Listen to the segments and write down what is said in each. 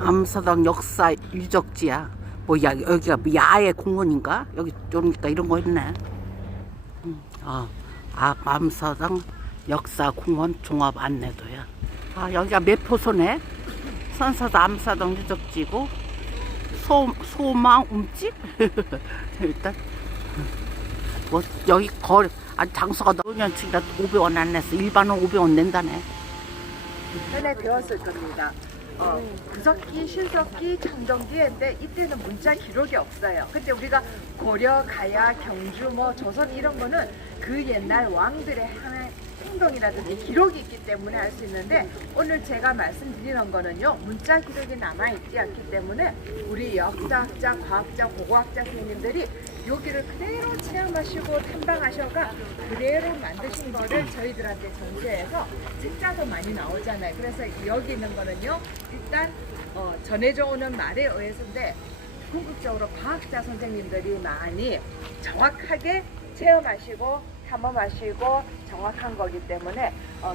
암사당 역사 유적지야. 뭐야, 여기가 뭐 야외 공원인가? 여기 그러니까 이런 거 있네. 암사당 역사 공원 종합 안내도야. 여기가 매포소네. 선사도 암사당 유적지고 소망 움집. 일단 뭐 여기 거리 장소가 노년층이라 500원 안 냈어. 일반은 500원 낸다네. 전에 배웠을 겁니다. 구석기, 신석기, 청정기인데 이때는 문자 기록이 없어요. 근데 우리가 고려, 가야, 경주, 조선 이런 거는 그 옛날 왕들의 행동이라든지 기록이 있기 때문에 알 수 있는데, 오늘 제가 말씀드리는 거는요, 문자 기록이 남아있지 않기 때문에 우리 역사학자, 과학자, 고고학자 선생님들이 여기를 그대로 체험하시고 탐방하셔가 그대로 만드신 거를 저희들한테 전시해서 책자도 많이 나오잖아요. 그래서 여기 있는 거는요, 일단 전해져 오는 말에 의해서인데 궁극적으로 과학자 선생님들이 많이 정확하게 체험하시고 탐험하시고 정확한 거기 때문에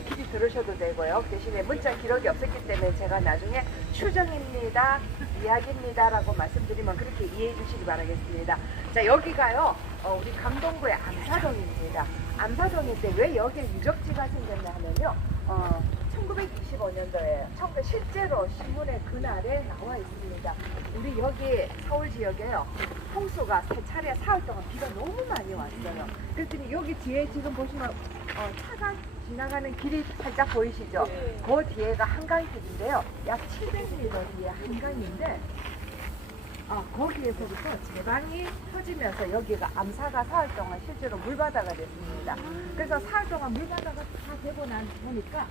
깊이 들으셔도 되고요. 대신에 문자 기록이 없었기 때문에 제가 나중에 추정입니다, 이야기입니다 라고 말씀드리면 그렇게 이해해 주시기 바라겠습니다. 자, 여기가요 우리 강동구의 암사동입니다. 암사동인데 왜 여기에 유적지가 생겼냐 하면요, 1925년도에 실제로 신문에 그날에 나와 있습니다. 우리 여기 서울 지역에요, 홍수가 세 차례 사흘 동안 비가 너무 많이 왔어요. 그랬더니 여기 뒤에 지금 보시면 차가 지나가는 길이 살짝 보이시죠? 그 뒤에가 한강길인데요. 약 700m 뒤에 한강인데 거기에서부터 제방이 터지면서 여기가 암사가 사흘 동안 실제로 물바다가 됐습니다. 그래서 사흘 동안 물바다가 다 되고 난 보니까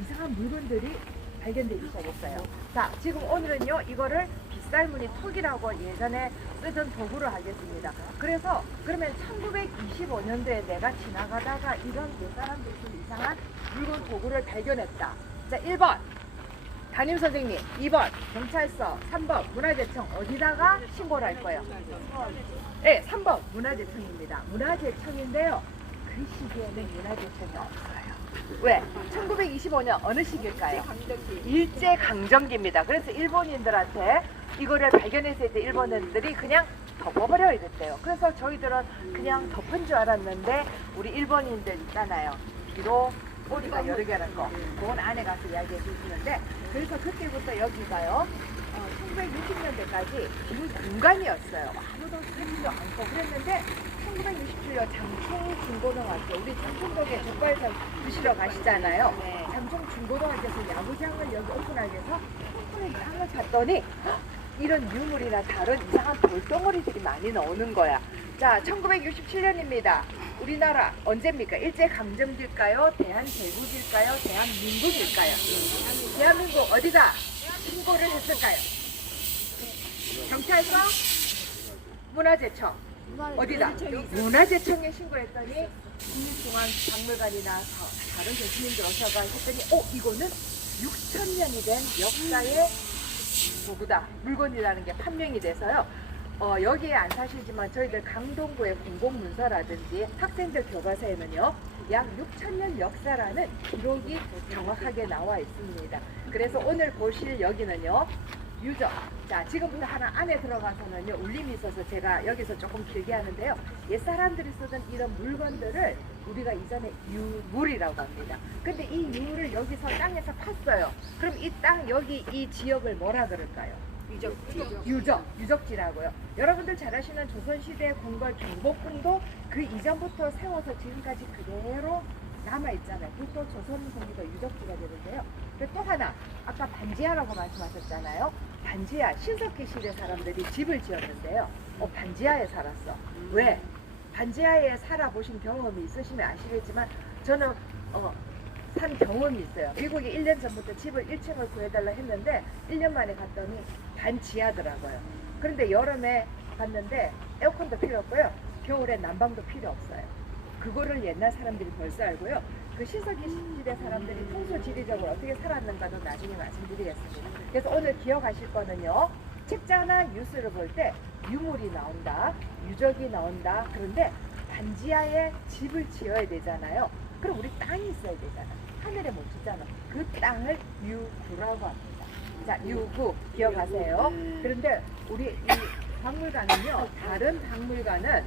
이상한 물건들이 발견되기 시작했어요. 자, 지금 오늘은요 이거를 빗살무늬 톡이라고 예전에 쓰던 도구를 하겠습니다. 그래서 그러면 1925년도에 내가 지나가다가 이런 사람들이 이상한 물건 도구를 발견했다. 자, 1번 담임 선생님, 2번 경찰서, 3번 문화재청, 어디다가 신고를 할 거예요? 네, 3번 문화재청입니다. 문화재청인데요, 그 시기에는 문화재청이 없어요. 왜? 1925년 어느 시기일까요? 일제강점기입니다. 그래서 일본인들한테 이거를 발견했을 때 일본인들이 그냥 덮어버려 이랬대요. 그래서 저희들은 그냥 덮은 줄 알았는데 우리 일본인들 있잖아요, 비로 꼬리가 여러 개라는 거, 그건 안에 가서 이야기해 주시는데, 그래서 그때부터 여기가요 1960년대까지 빈 공간이었어요. 아무도 살지도 않고 그랬는데 1967년 장충 중고등학교, 우리 장충동에 족발사 드시러 가시잖아요. 장충 중고등학교에서 야구장을 여기 오픈하기 위해서 오픈을 장을 샀더니 이런 유물이나 다른 이상한 돌덩어리들이 많이 나오는 거야. 자, 1967년입니다. 우리나라 언제입니까? 일제강점기일까요? 대한제국일까요? 대한민국일까요? 대한민국 어디다 신고를 했을까요? 경찰서? 문화재청? 어디다? 문화재청에 신고했더니 국립중앙박물관이나 다른 교수님들 오셔가 했더니 이거는 6,000년이 된 역사의 도구다, 물건이라는 게 판명이 돼서요, 여기에 안 사시지만 저희들 강동구의 공공문서라든지 학생들 교과서에는요 약 6,000년 역사라는 기록이 정확하게 나와 있습니다. 그래서 오늘 보실 여기는요 유적. 자, 지금부터 하나 안에 들어가서는요 울림이 있어서 제가 여기서 조금 길게 하는데요, 옛사람들이 쓰던 이런 물건들을 우리가 이전에 유물이라고 합니다. 근데 이 유물을 여기서 땅에서 팠어요. 그럼 이 땅, 여기 이 지역을 뭐라 그럴까요? 유적지라고요. 여러분들 잘 아시는 조선시대 궁궐 경복궁도 그 이전부터 세워서 지금까지 그대로 남아있잖아요. 그것도 조선궁기도 유적지가 되는데요. 그리고 또 하나, 아까 반지하라고 말씀하셨잖아요. 반지하, 신석기 시대 사람들이 집을 지었는데요, 반지하에 살았어. 왜? 반지하에 살아보신 경험이 있으시면 아시겠지만 저는 산 경험이 있어요. 미국에 1년 전부터 집을 1층을 구해달라 했는데 1년 만에 갔더니 반지하더라고요. 그런데 여름에 갔는데 에어컨도 필요 없고요, 겨울에 난방도 필요 없어요. 그거를 옛날 사람들이 벌써 알고요. 그 신석기 시대 사람들이 풍수 지리적으로 어떻게 살았는가도 나중에 말씀드리겠습니다. 그래서 오늘 기억하실 거는요, 책자나 뉴스를 볼 때 유물이 나온다, 유적이 나온다, 그런데 반지하에 집을 지어야 되잖아요. 그럼 우리 땅이 있어야 되잖아. 하늘에 못 짓잖아. 그 땅을 유구라고 합니다. 자, 유구 기억하세요. 그런데 우리 이 박물관은요, 다른 박물관은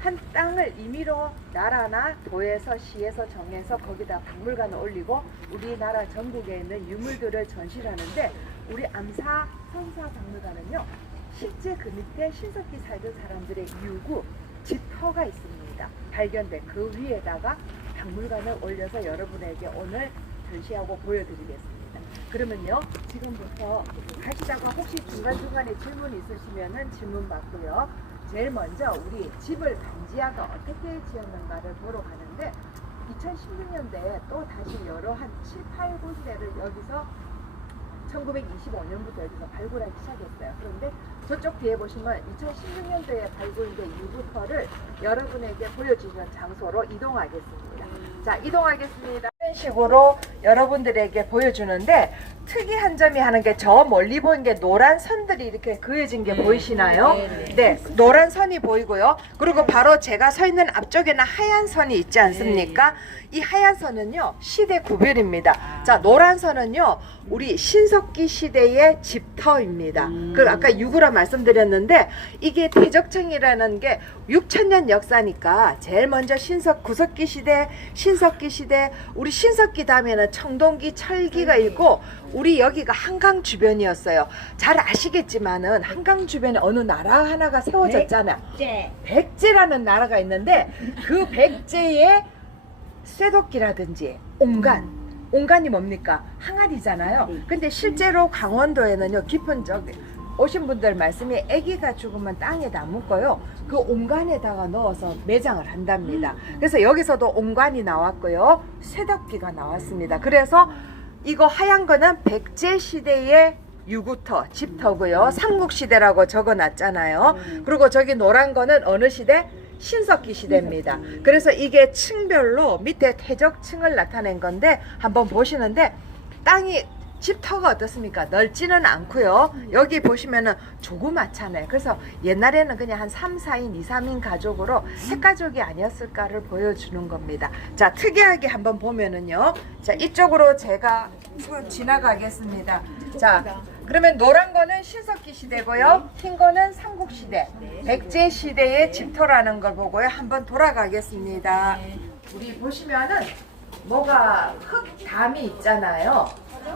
한 땅을 임의로 나라나 도에서 시에서 정해서 거기다 박물관을 올리고 우리나라 전국에 있는 유물들을 전시하는데, 우리 암사 성사 박물관은요, 실제 그 밑에 신석기 살던 사람들의 유구, 집터가 있습니다. 발견된 그 위에다가 박물관을 올려서 여러분에게 오늘 전시하고 보여드리겠습니다. 그러면요, 지금부터 가시다가 혹시 중간중간에 질문 있으시면은 질문 받고요. 제일 먼저 우리 집을 반지하가 어떻게 지었는가를 보러 가는데, 2016년대에 또 다시 여러 한 7, 8, 9세를 여기서 1925년부터 여기서 발굴하기 시작했어요. 그런데 저쪽 뒤에 보시면 2016년도에 발굴된 유구터를 여러분에게 보여주는 장소로 이동하겠습니다. 자, 이동하겠습니다. 이런 식으로 여러분들에게 보여주는데, 특이한 점이 하는 게 저 멀리 보이는 게 노란 선들이 이렇게 그어진 게 보이시나요? 네, 노란 선이 보이고요. 그리고 바로 제가 서 있는 앞쪽에는 하얀 선이 있지 않습니까? 이 하얀 선은요, 시대 구별입니다. 자, 노란 선은요, 우리 신석기 시대의 집터입니다. 그 아까 유구라 말씀드렸는데, 이게 태적청이라는 게 6,000년 역사니까 제일 먼저 구석기 시대, 신석기 시대, 우리 신석기 다음에는 청동기, 철기가 있고, 우리 여기가 한강 주변이었어요. 잘 아시겠지만은 한강 주변에 어느 나라 하나가 세워졌잖아요. 백제라는 나라가 있는데, 그 백제의 쇠도끼라든지 온간이 뭡니까? 항아리잖아요. 근데 실제로 강원도에는요, 깊은 저기 오신 분들 말씀이 아기가 죽으면 땅에다 묻고요, 그 온간에다가 넣어서 매장을 한답니다. 그래서 여기서도 온간이 나왔고요, 쇠도끼가 나왔습니다. 그래서 이거 하얀 거는 백제 시대의 유구터, 집터고요, 삼국시대라고 적어놨잖아요. 그리고 저기 노란 거는 어느 시대? 신석기 시대입니다. 그래서 이게 층별로 밑에 태적층을 나타낸 건데, 한번 보시는데 땅이, 집터가 어떻습니까? 넓지는 않고요. 여기 보시면은 조그맣잖아요. 그래서 옛날에는 그냥 한 3, 4인, 2, 3인 가족으로 핵가족이 아니었을까를 보여주는 겁니다. 자, 특이하게 한번 보면은요. 자, 이쪽으로 제가 지나가겠습니다. 자, 그러면 노란 거는 신석기 시대고요, 흰 거는 삼국시대, 백제 시대의 집터라는 걸 보고요. 한번 돌아가겠습니다. 우리 보시면은 뭐가 흙담이 있잖아요.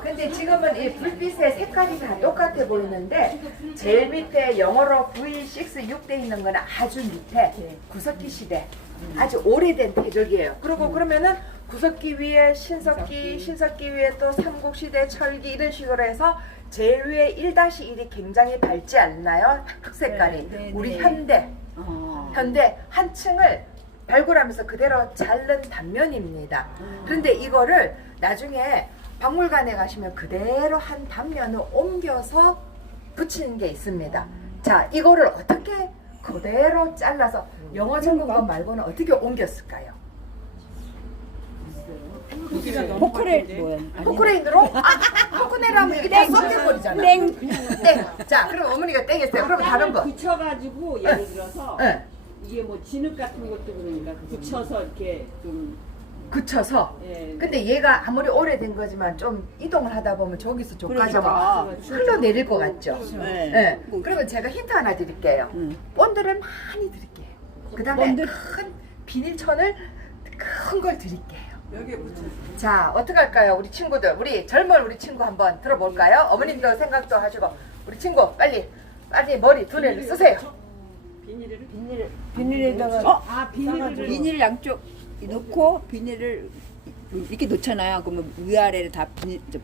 근데 지금은 이 불빛의 색깔이 다 똑같아 보이는데, 제일 밑에 영어로 V6, 6돼 있는 거는 아주 밑에 구석기 시대, 아주 오래된 태적이에요. 그리고 그러면은 구석기 위에 신석기, 신석기 위에 또 삼국시대, 철기, 이런 식으로 해서 제일 위에 1-1이 굉장히 밝지 않나요? 흙 색깔이. 우리 현대 한 층을 발굴하면서 그대로 자른 단면입니다. 그런데 이거를 나중에 박물관에 가시면 그대로 한 단면을 옮겨서 붙이는 게 있습니다. 자, 이거를 어떻게 그대로 잘라서 영어 적은 것 말고는 어떻게 옮겼을까요? 포크레인 뭐야? 포크레인으로? 포크레인으로 하면 이게 다 썩여버리잖아. 땡. 자, 그럼 어머니가 땡했어요. 그럼 다른 거. 붙여가지고 예를 들어서 네. 이게 뭐 진흙 같은 것도 그러니까 붙여서 이렇게 좀 그쳐서. 예. 근데 얘가 아무리 오래된 거지만 좀 이동을 하다 보면 저기서 저까지 그러니까. 막 흘러내릴 것 같죠? 네. 네. 그러면 제가 힌트 하나 드릴게요. 본드를 많이 드릴게요. 그 다음에 큰 비닐천을 큰 걸 드릴게요. 자, 어떻게 할까요? 우리 친구들, 우리 젊은 우리 친구 한번 들어볼까요? 어머님도 생각도 하시고, 우리 친구 빨리 머리 두뇌를 쓰세요. 비닐에다가 비닐을 양쪽 넣고 비닐을 이렇게 놓잖아요. 그러면 위아래를 다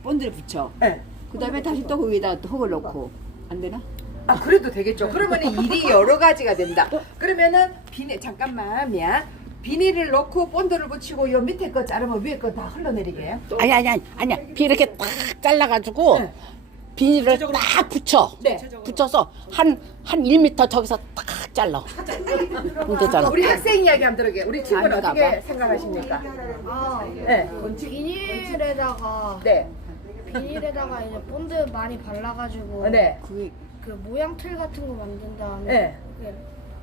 본드를 붙여. 네. 그다음에 다시 또 그 위에다 또 흙을 넣고. 안 되나? 아, 그래도 되겠죠. 그러면 일이 여러 가지가 된다. 그러면은 잠깐만, 미안. 비닐을 넣고 본드를 붙이고 요 밑에 거 자르면 위에 거 다 흘러내리게 해요? 아니야. 이렇게 딱 잘라가지고 네. 비닐을 딱 붙여. 네. 붙여서 한 1m 저기서 딱 잘라. 그럼 되잖아. 우리 학생 이야기 한번 들어게. 우리 친구는 아닌가 어떻게 봐. 생각하십니까? 아, 네. 비닐에다가 네. 비닐에다가 이제 본드 많이 발라가지고 네. 그 모양 틀 같은 거 만든 다음에 네. 이렇게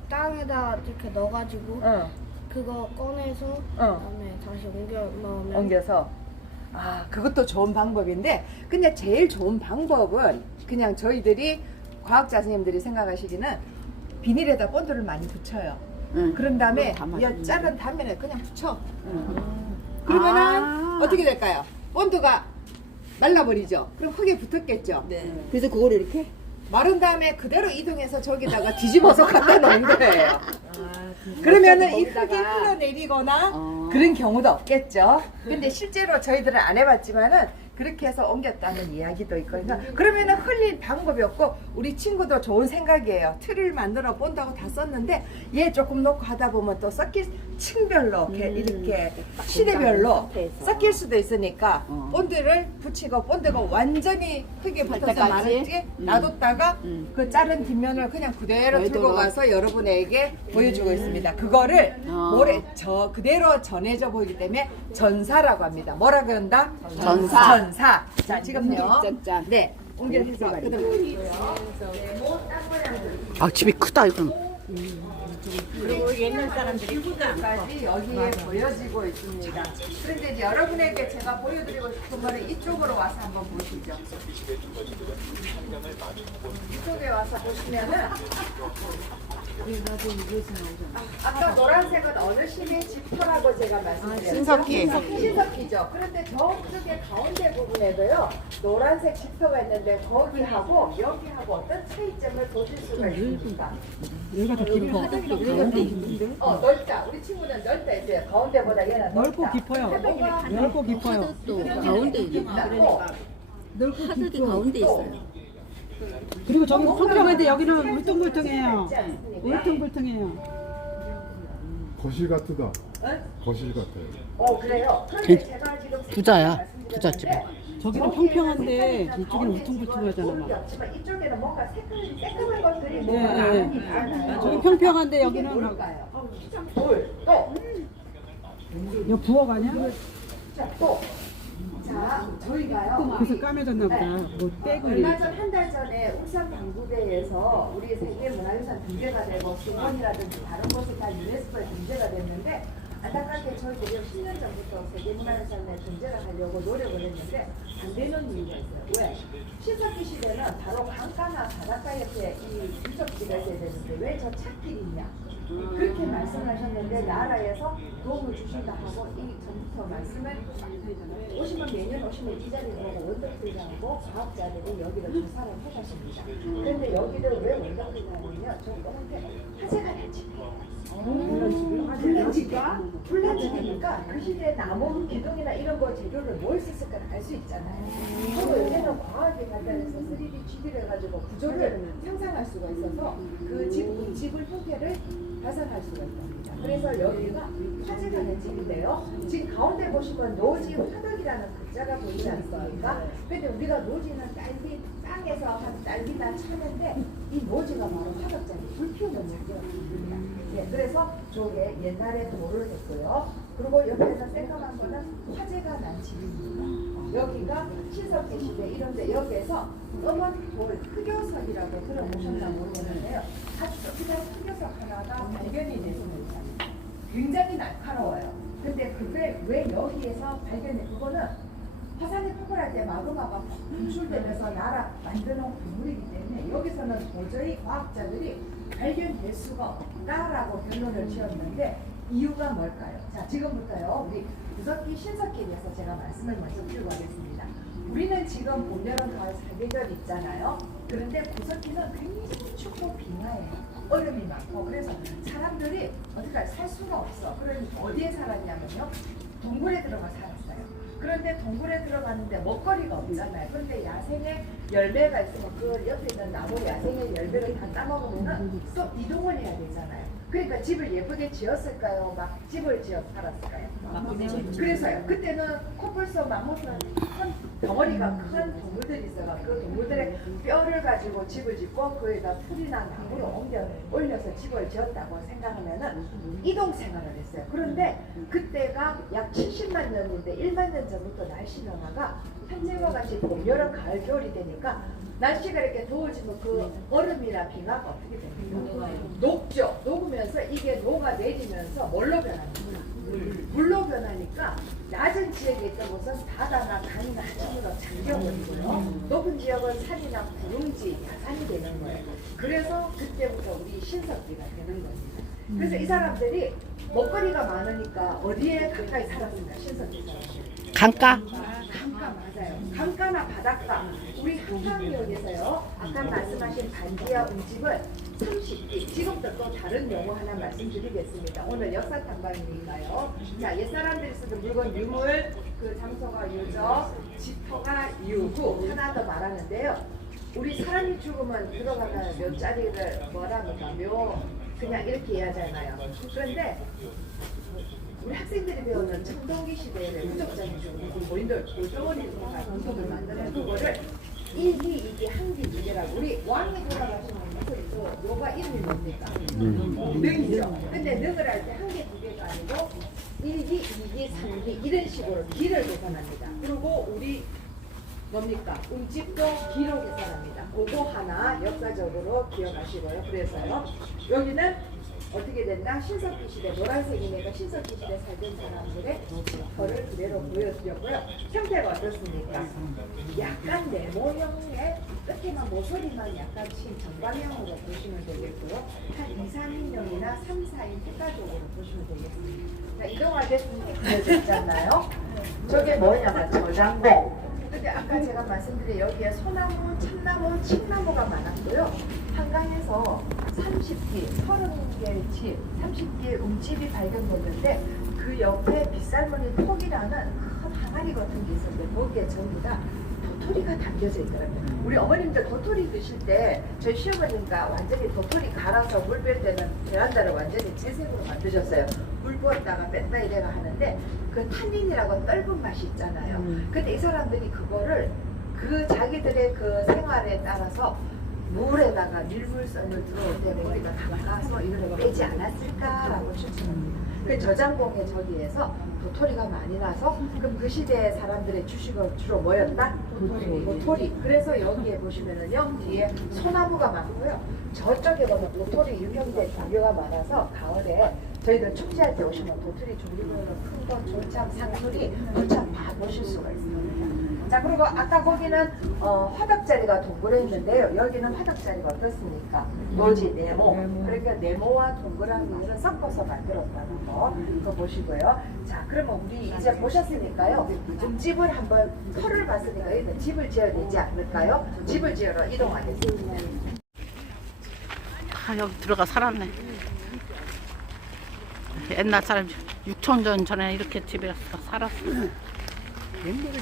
땅에다 이렇게 넣어가지고 어. 그거 꺼내서 그다음에 다시 옮겨 넣으면 옮겨서. 아, 그것도 좋은 방법인데, 근데 제일 좋은 방법은 그냥 저희들이 과학자 선생님들이 생각하시기는 비닐에다 본드를 많이 붙여요. 그런 다음에 이 자른 단면에 그냥 붙여. 그러면은 어떻게 될까요? 본드가 말라버리죠. 그럼 흙에 붙었겠죠. 네. 그래서 그거를 이렇게 마른 다음에 그대로 이동해서 저기다가 뒤집어서 갖다 놓은 거예요. 그러면은 이 흙이 흘러내리거나 그런 경우도 없겠죠. 근데 실제로 저희들은 안 해봤지만은 그렇게 해서 옮겼다는 이야기도 있거든요. 그러면은 흘릴 방법이 없고 우리 친구도 좋은 생각이에요. 틀을 만들어 본다고 다 썼는데 얘 조금 놓고 하다 보면 또 섞일 층별로 이렇게 시대별로 섞일 수도 있으니까 본드를 붙이고 본드가 완전히 흙에 붙어서 마르지 놔뒀다가 그 자른 뒷면을 그냥 그대로 들고 가서 여러분에게 보여주고 있습니다. 그거를 모래 저 그대로 전해져 보이기 때문에 전사라고 합니다. 뭐라 그런다? 전사. 자, 지금요. 네. 옮겨서 아 집이 크다 이건. 그리고 옛날 사람들이 까지 여기에 보여지고 있습니다. 그런데 이제 여러분에게 제가 보여드리고 싶은 거는 이쪽으로 와서 한번 보시죠. 이쪽에 와서 보시면은 아까 노란색은 어느 심의 집터라고 제가 말씀드렸죠. 신석기죠. 그런데 저쪽에 가운데 부분에도요 노란색 집터가 있는데 거기하고 여기하고 어떤 차이점을 보실 수가 있습니다. 여기가 더 깊어. 가운데 있는데? 넓다. 우리 친구는 넓다 했어요. 가운데보다 얘는 넓고 깊어요. 넓고 깊어요. 가운데 있는 하늘이 가운데 있어요. 그리고 저기 평평한데 여기는 울퉁불퉁해요. 울퉁불퉁해요. 거실 같다. 거실 같아요. 그래요? 그런데 제가 지금 부자야. 부잣집. 저기는 평평한데 이쪽은 울퉁불퉁하잖아. 막. 없지만 이쪽에는 뭔가 새까만 것들이 네, 뭔가 네. 많아요. 저기 평평한데 여기는 막 뭘까요? 돌, 또, 이거 부엌 아니야? 자, 또. 자, 저희가요. 그래서 까매졌나 보다. 뭐 떼고 얼마 이래. 전 한 달 전에 울산 당구대에서 우리 세계문화유산 등재가 되고 수원이라든지 다른 곳에 다 유네스코에 등재가 됐는데 안타깝게 저희들이 10년 전부터 세계문화유산에 등재를 하려고 노력을 했는데 안 되는 이유가 있어요. 왜? 신석기 시대는 바로 강가나 바닷가 옆에 이 유적지가 있어야 되는데 왜 저 찻길이 있냐? 그렇게 말씀하셨는데 나라에서 도움을 주신다 하고 이 전부터 말씀을 오시면 매년 오시면 이 자리에 보고 원덕대장하고 과학자들이 여기를 조사를 해가십니다. 그런데 여기를 왜 원덕대장이냐면 저 꼬한테 화재가 난 집이에요. 불난집이야? 불난집이니까 그 시대에 나무 기둥이나 이런 거 재료를 뭘 썼을까 알 수 있잖아요. 그리고 요새는 과학이 발달해서 3D, 2D를 해가지고 구조를 상상할 수가 있어서 그 집을 형태를 발산할 수가 있습니다. 그래서 여기가 화재가 난 집인데요. 지금 가운데 보시면 노지 화덕이라는 글자가 보이지 않습니까? 근데 우리가 노지는 딸기 땅에서 한 딸기나 차는데 이 노지가 바로 화덕장이 불 피우는 노지입니다. 예, 그래서 저게 옛날에 돌을 했고요. 그리고 옆에서 새까만 거는 화재가 난 집입니다. 여기가 신석기 시대 이런데 여기에서 검은 돌 흑요석이라고 들어보셨나 모르겠는데요. 아주 그냥 흑요석 하나가 발견이 됐습니다. 굉장히 날카로워요. 근데 그게 왜 여기에서 발견해? 그거는 화산이 폭발할 때 마그마가 분출되면서 만드는 구물이기 때문에 여기서는 도저히 과학자들이 발견될 수가 없다라고 결론을 지었는데 이유가 뭘까요? 자, 지금부터요 우리 구석기 신석기에 대해서 제가 말씀을 먼저 드리고 하겠습니다. 우리는 지금 봄, 여름, 가을 사계절 있잖아요. 그런데 구석기는 굉장히 춥고 빙하해요. 얼음이 많고 그래서 사람들이 어떻게 살 수가 없어. 그러니 어디에 살았냐면요 동굴에 들어가 살았어요. 그런데 동굴에 들어갔는데 먹거리가 없잖아요. 그런데 야생의 열매가 있으면 그 옆에 있는 나무 야생의 열매를 다 따먹으면 또 이동을 해야 되잖아요. 그러니까 집을 예쁘게 지었을까요? 막 집을 지어 살았을까요? 그래서요. 그때는 코뿔소, 마모스는 큰 덩어리가 큰 동물들이 있어요. 그 동물들의 뼈를 가지고 집을 짓고 거기다 풀이나 나무를 올려서 집을 지었다고 생각하면은 이동 생활을 했어요. 그런데 그때가 약 70만 년인데 1만 년 전부터 날씨 변화가 현재와 같이 봄, 여름, 가을, 겨울이 되니까 날씨가 이렇게 더워지면 그 얼음이나 빙하가 어떻게 됩니까? 녹죠. 녹으면서 이게 녹아내리면서 뭘로 변합니까? 물로 변하니까 낮은 지역에 있던 곳은 바다나 강이나 하천으로 잠겨버리고요. 높은 지역은 산이나 구릉지, 야산이 되는 거예요. 그래서 그때부터 우리 신석기가 되는 겁니다. 그래서 이 사람들이 먹거리가 많으니까 어디에 가까이 살았습니까? 신석기 사람들이. 강가? 강가 맞아요. 강가나 바닷가. 우리 한강역에서요. 아까 말씀하신 반지하 음집은 30기. 지금부터 또 다른 용어 하나 말씀드리겠습니다. 오늘 역사 탐방이니까요. 자, 옛사람들이 쓰던 물건 유물, 그 장소가 유적, 지터가 유구 하나 더 말하는데요. 우리 사람이 죽으면 들어가는 묘자리를 뭐랍니까? 묘 그냥 이렇게 이해하잖아요. 그런데 우리 학생들이 배우는 청동기 시대의 무적자인 중 본인들 골덩어리가 공석을 만드는 그거를 1기, 2기, 한기, 2기라고 우리 왕이 돌아가시면 그 요가 이름이 뭡니까? 능이죠. 근데 능을 할 때 한 개, 두 개가 아니고 1기, 2기, 3기 이런 식으로 기를 계산합니다. 그리고 우리 뭡니까? 음집도 기로 계산합니다. 그거 하나 역사적으로 기억하시고요. 그래서요. 여기는 어떻게 된다? 신석기 시대 노란색이니까 신석기 시대 살던 사람들의 지퍼를 그대로 보여드렸고요. 형태가 어떻습니까? 약간 네모형의 끝에만 모서리만 약간 친 정방형으로 보시면 되겠고요. 한 2, 3인용이나 3, 4인 색깔적으로 보시면 되겠습니다. 자, 이동하겠습니다. 그려졌잖아요. 저게 뭐냐면 저장고. 근데 아까 제가 말씀드린 여기에 소나무, 참나무, 칡나무가 많았고요. 한강에서 30기, 30개의 집, 30개의 음집이 발견됐는데 그 옆에 빗살무늬 톡이라는 큰 항아리 같은 게 있었는데 거기에 전부 다 도토리가 담겨져 있더라고요. 우리 어머님들 도토리 드실 때 저희 시어머니가 완전히 도토리 갈아서 물 뺄 때는 베란다를 완전히 재색으로 만드셨어요. 물 부었다가 뺐다 이래가 하는데 그 탄닌이라고 떫은 맛이 있잖아요. 근데 이 사람들이 그거를 그 자기들의 그 생활에 따라서 물에다가 밀물선을 들어올 때 우리가 담가서 이걸 빼지 않았을까라고 추측합니다. 그 저장공의 저기에서 도토리가 많이 나서 그럼 그 시대의 사람들의 주식은 주로 뭐였다? 도토리. 그래서 여기에 보시면은요 뒤에 소나무가 많고요. 저쪽에 보면 도토리 유형된 종류가 많아서 가을에 저희들 축제할 때 오시면 도토리 종류별로 큰 거, 조참, 상수리, 물참 다 보실 수가 있습니다. 자 그리고 아까 거기는 화덕자리가 동그래 있는데요. 여기는 화덕자리가 어떻습니까? 노지, 네모. 그러니까 네모와 동그라미를 섞어서 만들었다는 거 그거 보시고요. 자 그러면 우리 이제 보셨으니까요. 집을 한번 터를 봤으니까 여기는 집을 지어야 되지 않을까요? 집을 지으러 이동하겠습니다. 다 여기 들어가 살았네. 옛날 사람 6,000년 전에 이렇게 집에 살았어. 옛날에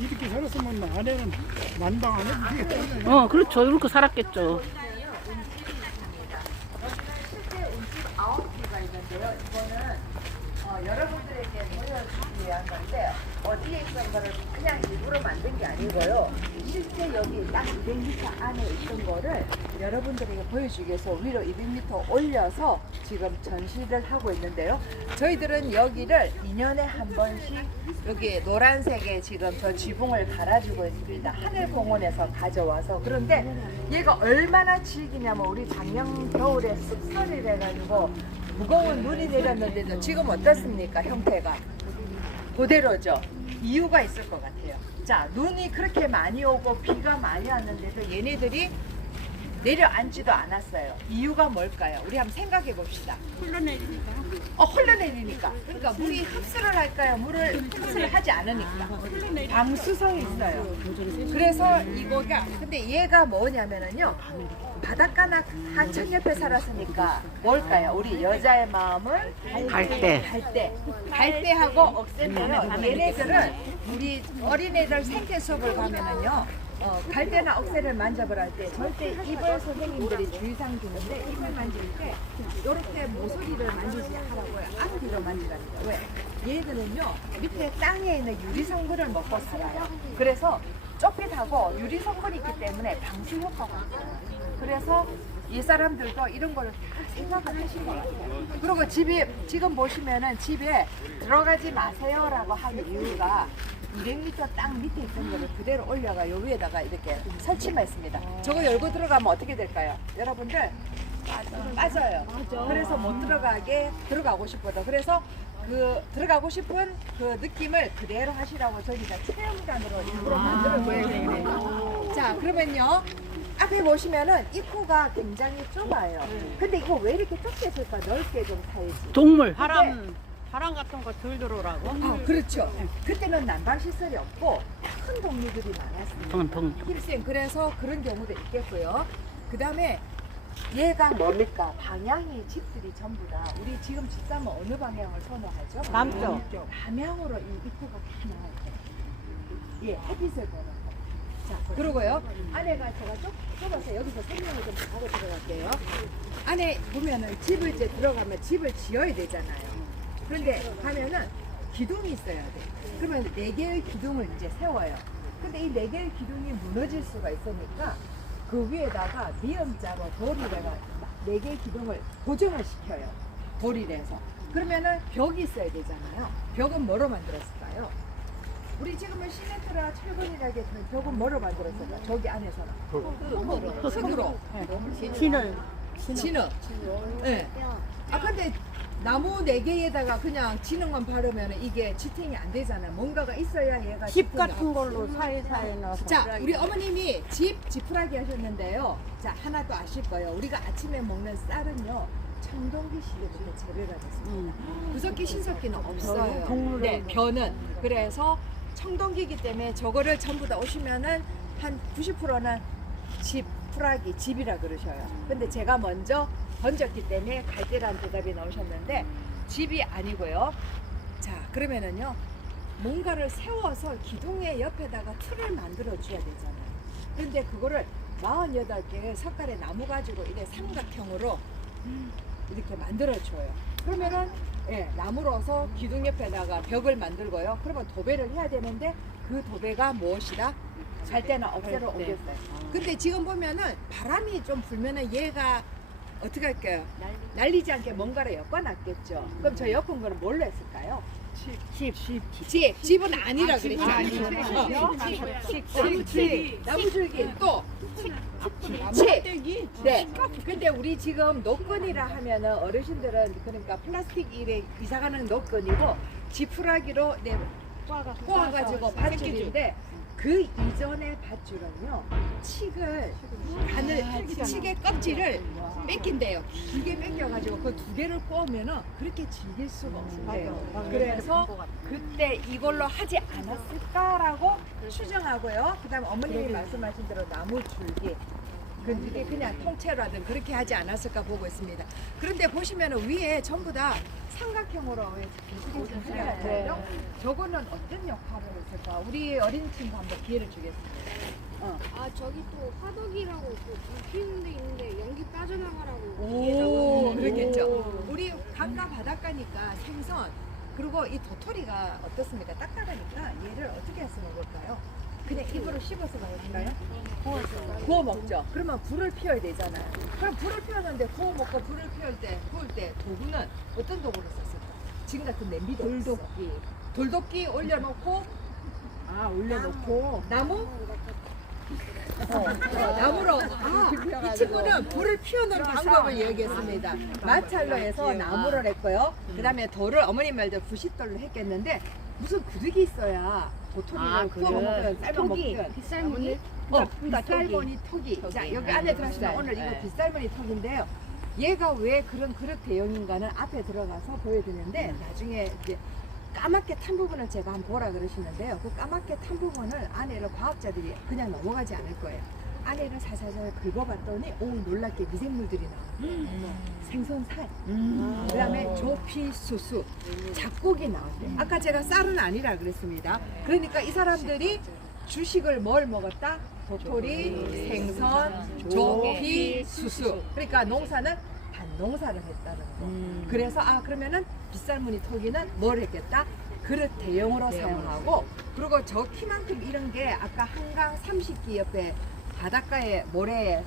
이렇게 살았으면 아내는 만당 안 해도 되겠다. 그렇죠. 이렇게 살았겠죠. 실제 음식 9개가 있는데요. 이거는 여러분들에게 보여주기 위한 건데 어디에 있던 거를 그냥 일부러 만든 게 아니고요. 실제 여기 딱 200m 안에 있던 거를 여러분들에게 보여주기 위해서 위로 200m 올려서 지금 전시를 하고 있는데요. 저희들은 여기를 2년에 한 번씩 여기 노란색에 지금 저 지붕을 갈아주고 있습니다. 하늘공원에서 가져와서. 그런데 얘가 얼마나 질기냐면 우리 작년 겨울에 습설을 해가지고 무거운 눈이 내렸는데도 지금 어떻습니까? 형태가 그대로죠. 이유가 있을 것 같아요. 자, 눈이 그렇게 많이 오고 비가 많이 왔는데도 얘네들이 내려앉지도 않았어요. 이유가 뭘까요? 우리 한번 생각해 봅시다. 흘러내리니까. 흘러내리니까. 그러니까 물이 흡수를 할까요? 물을 흡수를 하지 않으니까. 방수성이 있어요. 그래서 이거가 근데 얘가 뭐냐면은요. 바닷가나 하천 옆에 살았으니까 뭘까요? 우리 여자의 마음은 갈대하고 억새인데요. 얘네들은 우리 어린애들 생태 수업을 가면은요. 갈대나 억새를 만져볼 할 때 절대 입을 선생님들이 주의사항 주는데 입을 만질 때 이렇게 모서리를 만지지 하라고요. 앞뒤로 만지라니까. 왜? 얘들은요 밑에 땅에 있는 유리성분을 먹고 살아요. 그래서 좁빗하고 유리성분이 있기 때문에 방수 효과가 있어요. 그래서 이 사람들도 이런 걸 다 생각을 하신 것 같아요. 그리고 집이 지금 보시면은 집에 들어가지 마세요라고 한 이유가 200m 땅 밑에 있던 거를 그대로 올려가 요 위에다가 이렇게 설치만 했습니다. 저거 열고 들어가면 어떻게 될까요? 여러분들 빠져요. 그래서 못 들어가게 들어가고 싶어도 그래서 그 들어가고 싶은 그 느낌을 그대로 하시라고 저희가 체험관으로 일부러 만들어 보여드립니다. 자, 그러면요. 앞에 보시면은 입구가 굉장히 좁아요. 근데 이거 왜 이렇게 좁게 했을까? 넓게 좀 살지. 동물. 바람 같은 거 덜 들어오라고. 아, 그렇죠. 그때는 난방 시설이 없고 큰 동물들이 많았습니다. hilsen 그래서 그런 경우도 있겠고요. 그 다음에 얘가 뭡니까? 방향이 집들이 전부 다 우리 지금 집사면 어느 방향을 선호하죠? 남쪽. 남향으로 이 입구가 다 나와요. 예, 햇빛을 보는 거. 자, 그리고요. 안에가 제가 좁아서 여기서 설명을 좀 하고 들어갈게요. 안에 보면은 집을 이제 들어가면 집을 지어야 되잖아요. 그런데 가면은 기둥이 있어야 돼. 그러면 4개의 기둥을 이제 세워요. 근데 이 4개의 기둥이 무너질 수가 있으니까 그 위에다가 미음자로 도리래가 4개의 기둥을 고정을 시켜요. 도리래서. 그러면은 벽이 있어야 되잖아요. 벽은 뭐로 만들었을까요? 우리 지금은 시멘트라 철근이라게 벽은 뭐로 만들었을까? 저기 안에서는 흙으로. 진흙. 네. 아 근데 나무 4개에다가 그냥 진흙만 바르면 이게 지탱이 안 되잖아요. 뭔가가 있어야 얘가 집 지탱이 같은 걸로 사이사이에 넣어서. 자, 우리 어머님이 지푸라기 하셨는데요. 자, 하나 또 아실 거예요. 우리가 아침에 먹는 쌀은요. 청동기 시대부터 재배가 됐습니다. 구석기, 신석기는 없어요. 네, 벼는. 그래서 청동기이기 때문에 저거를 전부 다 오시면은 한 90%는 지푸라기, 집이라 그러셔요. 근데 제가 먼저 던졌기 때문에 갈대라는 대답이 나오셨는데 집이 아니고요. 자, 그러면은요. 뭔가를 세워서 기둥의 옆에다가 틀을 만들어 줘야 되잖아요. 근데 그거를 48개의 석갈의 나무 가지고 이래 삼각형으로 이렇게 만들어 줘요. 그러면은 예, 나무로서 기둥 옆에다가 벽을 만들고요. 그러면 도배를 해야 되는데 그 도배가 무엇이다? 잘 때는 억새로 옮겼어요. 근데 지금 보면은 바람이 좀 불면은 얘가 어떻게 할까요? 날리지 않게 뭔가를 엮어놨겠죠. 그럼 저 엮은 거는 뭘로 했을까요? 집은 아니라 그랬죠. 나무줄기 또 치. 네. 근데 우리 지금 노끈이라 하면은 어르신들은 그러니까 플라스틱 일에 이사가는 노끈이고 지푸라기로 네, 꼬아가지고 밧줄인데 그 이전의 밧줄은요 칡을 칡의 껍질을 뺏긴대요. 길게 뺏겨가지고 그 2개를 꼬으면은 그렇게 질길 수가 없어요. 그래서 그때 이걸로 하지 않았을까라고 추정하고요. 그다음 어머님이 말씀하신 대로 나무 줄기 그게 그냥 통째로 하든 그렇게 하지 않았을까 보고 있습니다. 그런데 보시면은 위에 전부 다 삼각형으로 비스듬히 그려놨잖아요. 저거는 어떤 역할을 했을까? 우리 어린 친구 한번 기회를 주겠습니다. 아 저기 또 화덕이라고 또불 피우는 데 있는데 연기 빠져나가라고. 오, 그렇겠죠. 우리 강가 바닷가니까 생선 그리고 이 도토리가 어떻습니까? 딱딱하니까 얘를 어떻게 해서 먹을까요? 그냥 입으로 씹어서 먹을까요? 구워 먹죠. 그러면 불을 피워야 되잖아요. 그럼 불을 피웠는데 구워 먹고 불을 구울 때 도구는 어떤 도구를 썼을까? 지금 같은 냄비도 돌도끼. 돌도끼 올려놓고 올려놓고 나무? 나무로 이 친구는 불을 피우는 방법을 얘기했습니다. 마찰로 해서 나무를 했고요. 그 다음에 돌을 어머님 말대로 부싯돌로 했겠는데 무슨 구득이 있어야 도토리를 구워 먹든 삶아 먹든 빗살무늬? 빗살무늬 톡이. 자, 여기 안에 들어가시면 오늘 이거 빗살무늬 톡인데요. 얘가 왜 그런 그릇 대용인가는 앞에 들어가서 보여드리는데 나중에 이제 까맣게 탄 부분을 제가 한번 보라 그러시는데요. 그 까맣게 탄 부분을 안에를 과학자들이 그냥 넘어가지 않을 거예요. 안에를 살살살 긁어봤더니 오 놀랍게 미생물들이 나와요. 생선살, 그다음에 조피수수, 잡곡이 나왔대요. 아까 제가 쌀은 아니라 그랬습니다. 그러니까 이 사람들이 주식을 뭘 먹었다? 도토리, 생선, 조피, 수수. 그러니까 농사는 반농사를 했다는 거. 그래서 그러면은 빗살무늬 토기는 뭘 했겠다? 그릇 대용으로 사용하고 그리고 저 키만큼 이런 게 아까 한강 30기 옆에 바닷가에 모래에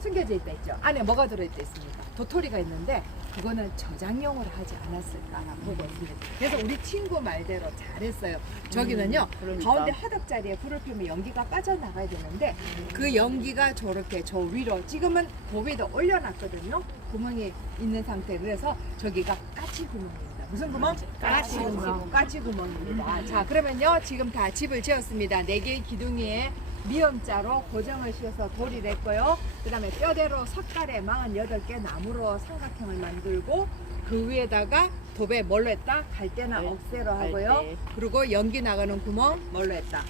숨겨져 있다 있죠. 안에 뭐가 들어있다 있습니까? 도토리가 있는데 그거는 저장용으로 하지 않았을까 보고 있습니다. 그래서 우리 친구 말대로 잘했어요. 저기는요 가운데 화덕자리에 불을 피우면 연기가 빠져나가야 되는데 그 연기가 저렇게 저 위로 지금은 그 위에도 올려놨거든요. 구멍이 있는 상태. 그래서 저기가 까치 구멍입니다. 무슨 구멍? 까치 구멍. 까치 구멍입니다. 자, 그러면요 지금 다 집을 지었습니다. 4개의 기둥에 미음자로 고정을 씌워서 돌이 냈고요. 그 다음에 뼈대로 석가래 48개 나무로 삼각형을 만들고 그 위에다가 도배 뭘로 했다? 갈대나 억새로 하고요. 그리고 연기 나가는 구멍 뭘로 했다?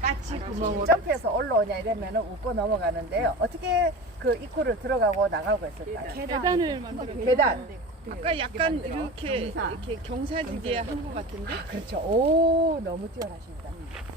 까치 구멍으로. 점프해서 올라오냐 이러면 웃고 넘어가는데요. 어떻게 그 입구를 들어가고 나가고 했을까요? 계단을 만들어. 계단. 아까 약간 이렇게 경사지게 한 것 같은데? 그렇죠. 오, 너무 뛰어나십니다.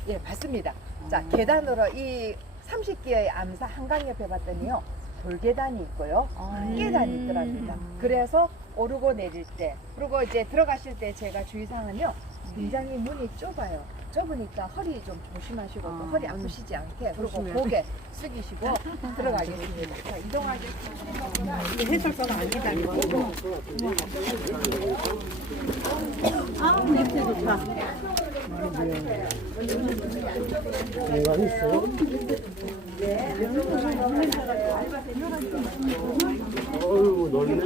예, 맞습니다. 자, 계단으로 이 30기의 암사 한강 옆에 봤더니요. 돌계단이 있고요. 계단이 있더랍니다. 그래서 오르고 내릴 때, 그리고 이제 들어가실 때 제가 주의사항은요. 굉장히 문이 좁아요. 좁으니까 허리 좀 조심하시고 또 허리 아프시지 않게 그리고 고개 숙이시고 들어가겠습니다. 자, 이동하겠습니다. 해설사가 아니다. 아, 냄새 좋다. 내가 있어요? 어이구 넓네.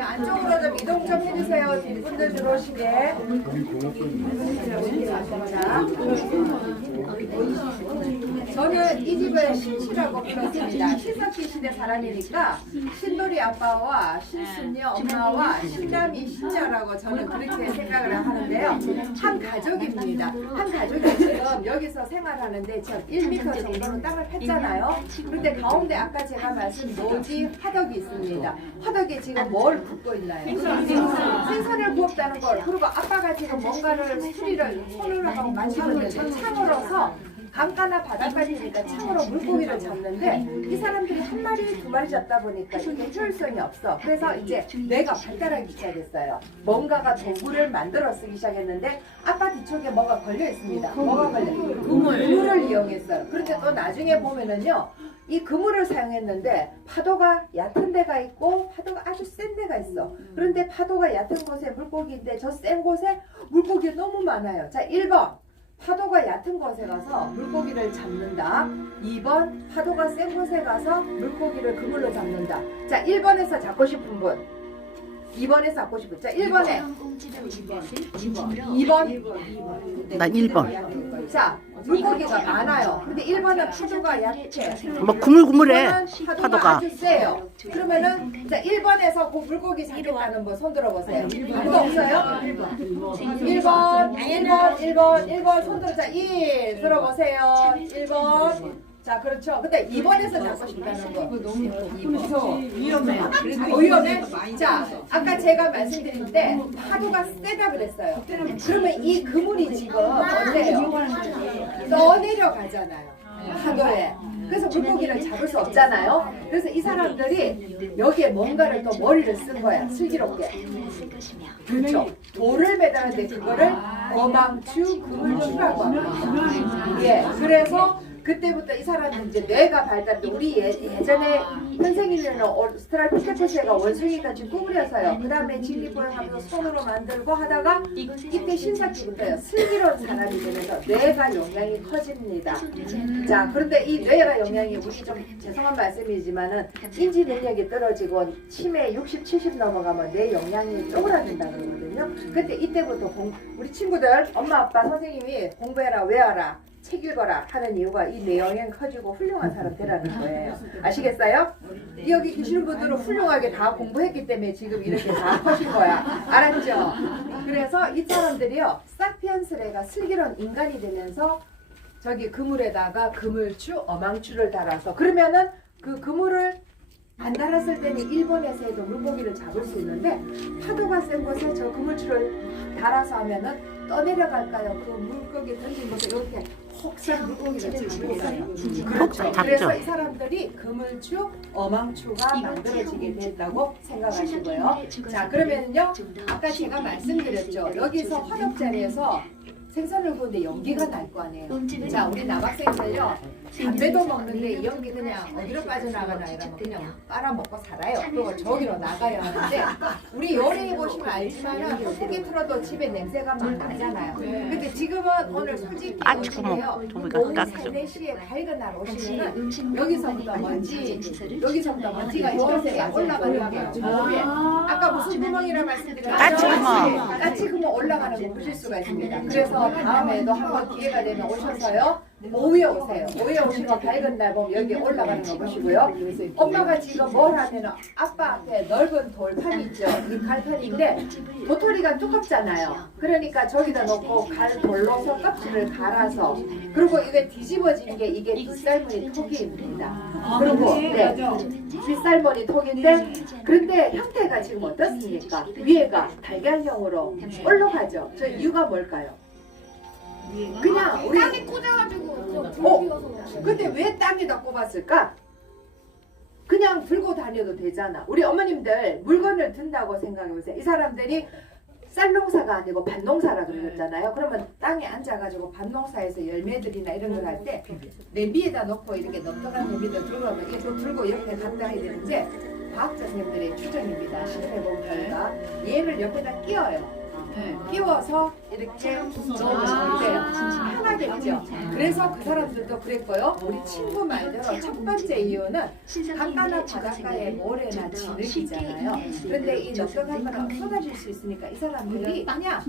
안쪽으로 좀 이동 좀 해주세요. 뒷분들 들어오시게. 저는 이 집을 신씨라고 불렀습니다. 신석기 시대 사람이니까 신돌이 아빠와 신순녀 엄마와 신남이 신자라고 저는 그렇게 생각을 하는데요. 한 가족입니다. 한 가족이 지금 여기서 생활하는데 지금 1m 정도로 땅을 팼잖아요. 그런데 가운데 아까 제가 말씀 노지 화덕이 있습니다. 화덕에 지금 뭘 굽고 있나요? 생선을 구웠다는 걸. 그리고 아빠가 지금 뭔가를 수리를 손으로 하고 만지고 있는데 창으로서 강가나 바닷가니까 창으로 물고기를 잡는데 이 사람들이 한 마리 두 마리 잡다 보니까 이게 효율성이 없어. 그래서 이제 뇌가 발달하기 시작했어요. 뭔가가 도구를 만들어 쓰기 시작했는데 아빠 뒤쪽에 뭐가 걸려 있습니다. 뭐가 걸려? 그물을 이용했어요. 그런데 또 나중에 보면은요. 이 그물을 사용했는데 파도가 얕은 데가 있고 파도가 아주 센 데가 있어. 그런데 파도가 얕은 곳에 물고기인데 저 센 곳에 물고기가 너무 많아요. 자, 1번 파도가 얕은 곳에 가서 물고기를 잡는다. 2번 파도가 센 곳에 가서 물고기를 그물로 잡는다. 자, 1번에서 잡고 싶은 분 2번에서 잡고 싶은 분. 자, 1번에 2번 난 1번. 자, 물고기가 많아요. 근데 1번은 파도가 얕해. 뭐 구물구물해 파도가 파도가. 아주 세요. 그러면은 자 1번에서 그 물고기 잡겠다는 분 손 들어보세요. 누구 없어요? 1번 손 들어. 자 1 들어보세요. 1번. 자 그렇죠. 근데 2번에서 잡고 싶다는 거. 너무 위험해. 위험해? 자 아까 제가 말씀드린 때 파도가 세다 그랬어요. 그러면 이 그물이 지금 어때요? 떠내려가잖아요. 파도에. 그래서 물고기를 잡을 수 없잖아요. 그래서 이 사람들이 여기에 뭔가를 또 머리를 쓴 거야. 슬기롭게. 그렇죠. 돌을 매달았는데 그거를 어망추 그물추라고 합니다. 예. 그래서 그때부터 이 사람은 이제 뇌가 발달돼. 우리 예전에 현생일에는 오스트랄피테쿠스가 원숭이가 지금 구부려서요. 그 다음에 진리보행하면서 손으로 만들고 하다가 이때 신사기부터요. 슬기로운 사람이 되면서 뇌가 영향이 커집니다. 자, 그런데 이 뇌가 영향이 우리 좀 죄송한 말씀이지만은 인지 능력이 떨어지고 치매 60, 70 넘어가면 뇌 영향이 쪼그라든다 그러거든요. 그때 이때부터 우리 친구들 엄마 아빠 선생님이 공부해라 외워라 책 읽어라 하는 이유가 이 내용이 커지고 훌륭한 사람 되라는 거예요. 아시겠어요? 여기 계시는 분들은 훌륭하게 다 공부했기 때문에 지금 이렇게 다 커진 거야. 알았죠? 그래서 이 사람들이요. 사피엔스레가 슬기로운 인간이 되면서 저기 그물에다가 그물추, 어망추를 달아서 그러면은 그 그물을 안 달았을 때는 일본에서 해도 물고기를 잡을 수 있는데 파도가 센 곳에 저 그물추를 달아서 하면은 떠내려갈까요? 그 물고기 던진 곳에 이렇게 혹산 물고기를 잡을 거예요. 그렇죠. 그래서 이 사람들이 그물추, 어망추가 만들어지게 된다고 생각하시고요. 자, 그러면요. 아까 제가 말씀드렸죠. 여기서 화덕자리에서 생선을 구우는데 연기가 날 거 아니에요. 자, 우리 남학생들요, 담배도 먹는데 이 연기 그냥 어디로 빠져나가나 이러면 그냥 빨아먹고 살아요. 그리고 저기로 나가야 하는데, 우리 요리해 보시면 알지만은 크게 틀어도 집에 냄새가 막 나잖아요. 근데 지금은 오늘 솔직히 오시네요. 오후 3, 4시에 밝은 날 오시면은 여기서부터 먼지, 여기서부터 먼지가 요새 올라가는 게 저기에 아까 무슨 구멍이라 말씀드렸죠? 까치구멍 올라가는 거 보실 수가 있습니다. 그래서 다음에도 한번 기회가 되면 오셔서요. 오후에 오세요. 오후에 오시면 밝은 날 보면 여기 올라가는 거 보시고요. 엄마가 지금 뭘 하면은 아빠 앞에 넓은 돌판이 있죠. 이 갈판인데 도토리가 두껍잖아요. 그러니까 저기다 놓고 돌로서 껍질을 갈아서, 그리고 이게 뒤집어진 게 이게 빗살무늬 톡입니다. 그리고 네, 빗살무늬 톡인데, 그런데 형태가 지금 어떻습니까? 위에가 달걀형으로 올라가죠. 저 이유가 뭘까요? 그냥 우리 땅에 꽂아가지고 근데 왜 땅에다 꼽았을까? 그냥 들고 다녀도 되잖아. 우리 어머님들 물건을 든다고 생각해보세요. 이 사람들이 쌀농사가 아니고 밭농사라 그러셨잖아요. 그러면 땅에 앉아가지고 밭농사에서 열매들이나 이런 걸 할 때 냄비에다 놓고 이렇게 넉넉한 냄비도 들고 오면 이거 들고 옆에 갖다 해야 되는데, 과학자 선생님들의 추정입니다. 실패본 결과 얘를 옆에다 끼워요. 끼워서 이렇게 넣으면 돼요. 편하겠죠. 그래서 그 사람들도 그랬고요. 우리 친구 말대로 첫 번째 이유는 강가나 바닷가에 모래나 진흙이잖아요. 그런데 이 넉넉한 거는 쏟아질 수 있으니까 이 사람들이 그냥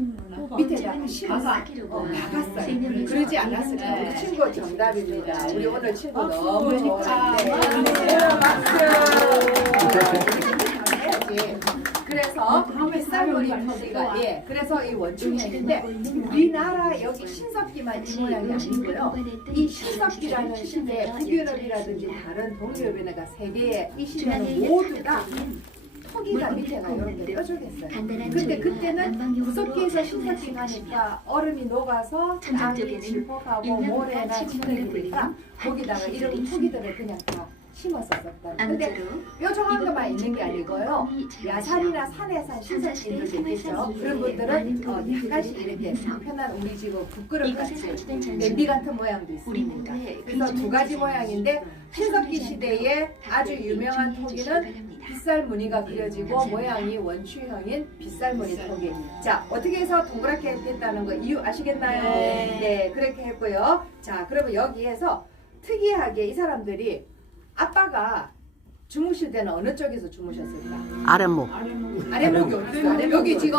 밑에다가 심어서 박았어요. 그러지 않았을까? 우리 친구 정답입니다. 우리 오늘 친구 너무 좋은데 해야지. 그래서 빗살무늬 토기가 그래서 이 원충현인데, 우리나라 여기 신석기만 이 모양이 아니고요. 이 신석기라는 시대에 북유럽이라든지 다른 동유럽이나 세계의 이 시대는 모두 다 토기가 밑에가 이렇게 뾰족했어요. 근데 그때는 구석기에서 신석기 가니까 얼음이 녹아서 땅이 질퍽하고 모래나 진흙이니까 거기다가 이런 토기들을 그냥 다 심었었다. 근데 뾰족한 것만 있는 게 아니고요. 야산이나 산에 산 신석기들도 있겠죠. 그런 분들은 약간씩 이렇게 편한 우리 지금 국그릇 같이 냄비 같은 모양도 있습니다. 그래서 두 가지 모양인데, 신석기 시대에 아주 유명한 토기는 빗살 무늬가 그려지고 모양이 원추형인 빗살무늬 토기. 자, 어떻게 해서 동그랗게 됐다는 거 이유 아시겠나요? 네, 그렇게 했고요. 자, 그러면 여기에서 특이하게 이 사람들이 아빠가 주무실 때는 어느 쪽에서 주무셨을까? 아랫목. 아랫목이 어디 있어요? 여기 지금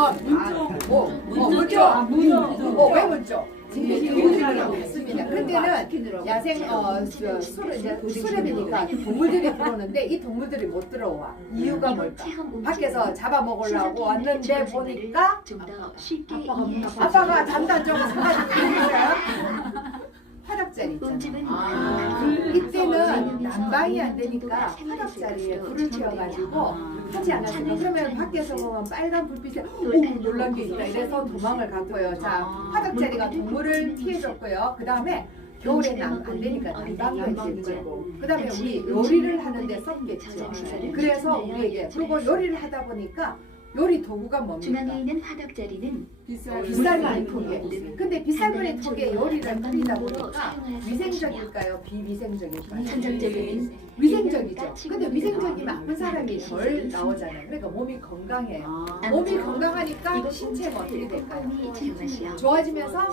문쪽. 왜 문쪽? 맞습니다. 그때는 야생 수렵이니까 동물들이 들어오는데 이 동물들이 못 들어와. 이유가 뭘까? 밖에서 잡아먹으려고 왔는데 보니까 아빠가 잠단 좀 사가지고 있어요. 화덕자리 있잖아. 이때는 난방이 안 되니까 화덕자리에 불을 피워가지고 하지 않았을까. 그러면 밖에서 보면 빨간 불빛에 놀란 게 있다. 이래서 도망을 갔고요. 자, 화덕자리가 동물을 피해줬고요. 그 다음에 겨울에는 안 되니까 난방도 있겠죠. 그 다음에 우리 요리를 하는데 썼겠죠. 그래서 우리에게, 그리고 요리를 하다 보니까 요리 도구가 뭡니까? 빗살무늬 토기. 근데 빗살무늬 토기에 요리를 끓이다 보니까 위생적일까요? 비위생적일까요? 위생적이죠. 근데 위생적이면 아픈 사람이 덜 나오잖아요. 그러니까 몸이 건강해요. 몸이 건강하니까 신체가 어떻게 될까요? 좋아지면서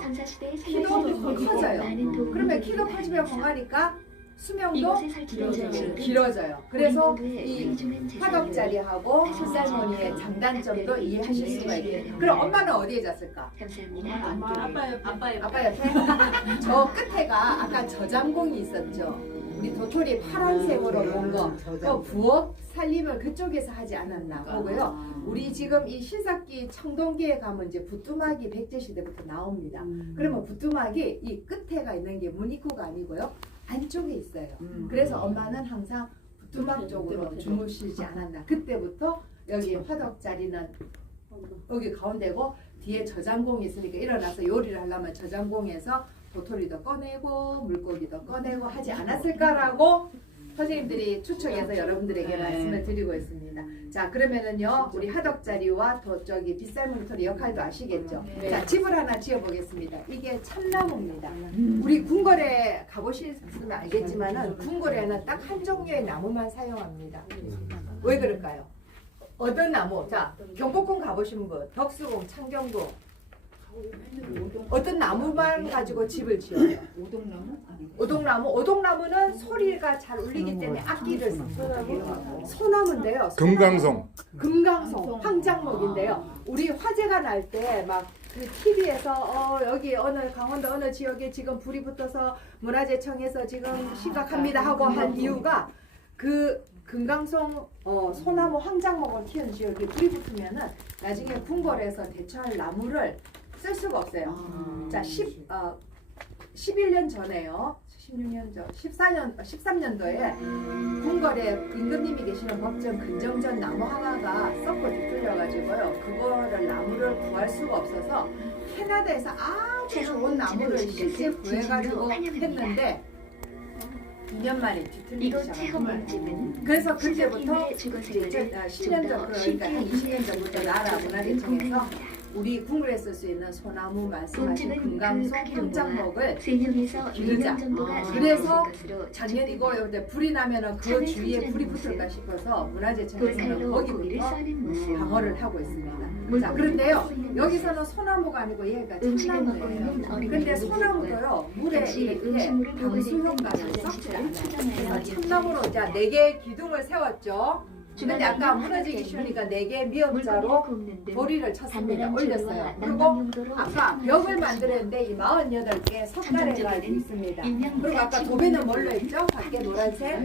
키도 커져요. 그러면 키도 커지면 건강하니까 수명도 길어져요. 그래서 이 화덕자리하고 빗살무늬의 장단점도 이해하실 수가 있겠네요. 그럼 엄마는 어디에 잤을까? 아빠 옆에? 저 끝에가 아까 저장공이 있었죠. 우리 도토리 파란색으로 본 거, 부엌 살림을 그쪽에서 하지 않았나 보고요. 우리 지금 이 신석기 청동기에 가면 이제 부뚜막이 백제시대부터 나옵니다. 그러면 부뚜막이 이 끝에가 있는 게 무늬코가 아니고요. 안쪽에 있어요. 그래서 엄마는 항상 부뚜막 쪽으로 주무시지 않았나. 그때부터 여기 화덕자리는 여기 가운데고 뒤에 저장공이 있으니까 일어나서 요리를 하려면 저장공에서 도토리도 꺼내고 물고기도 꺼내고 하지 않았을까라고 선생님들이 추측해서 여러분들에게 말씀을 드리고 있습니다. 자, 그러면은요, 우리 하덕자리와 저기 빗살무늬털의 역할도 아시겠죠? 자, 집을 하나 지어보겠습니다. 이게 참나무입니다. 우리 궁궐에 가보셨으면 알겠지만은 궁궐에는 딱 한 종류의 나무만 사용합니다. 왜 그럴까요? 어떤 나무? 자, 경복궁 가보신 분, 덕수궁, 창경궁. 어떤 나무만 가지고 집을 지어요. 오동나무. 오동나무는 소리가 잘 울리기 때문에 악기를 씁니다. 소나무인데요. 금강송. 금강송, 황장목인데요. 우리 화재가 날 때 막 그 TV에서 여기 어느 강원도 어느 지역에 지금 불이 붙어서 문화재청에서 지금 심각합니다 하고 한 이유가 그 금강송 소나무 황장목을 키운 지역에 불이 붙으면은 나중에 궁궐에서 대처할 나무를 쓸 수가 없어요. 자, 11년 전에요. 16년 전, 13년도에 궁궐에 임금님이 계시는 법정 근정전 나무 하나가 썩고 뒤틀려가지고요. 그거를 나무를 구할 수가 없어서 캐나다에서 아주 좋은 나무를 실제 구해가지고 했는데 2년 만에 뒤틀리기 시작합니다. 그래서 그때부터 10년 전, 그러니까 한 20년 전부터 나라 문화재청에서 우리 궁궐에 쓸 수 있는 소나무 말씀하신 금강송 황장목을 기르자. 그래서 작년이고 근데 불이 나면은 그 주위에 불이 붙을까 싶어서 문화재청에서는 거기부터 방어를 하고 있습니다. 자, 그런데요, 여기서는 소나무가 아니고 얘가 참나무예요. 근데 소나무도요, 물에 이렇게 방수효과를 썩지 않아요. 참나무로 자 4개의 기둥을 세웠죠. 근데 아까 무너지기 쉬우니까 4개의 미역자로 도리를 쳤습니다. 올렸어요. 그리고 아까 벽을 만들었는데 이 48개 석가래가 있습니다. 그리고 아까 도배는 뭘로 했죠? 밖에 노란색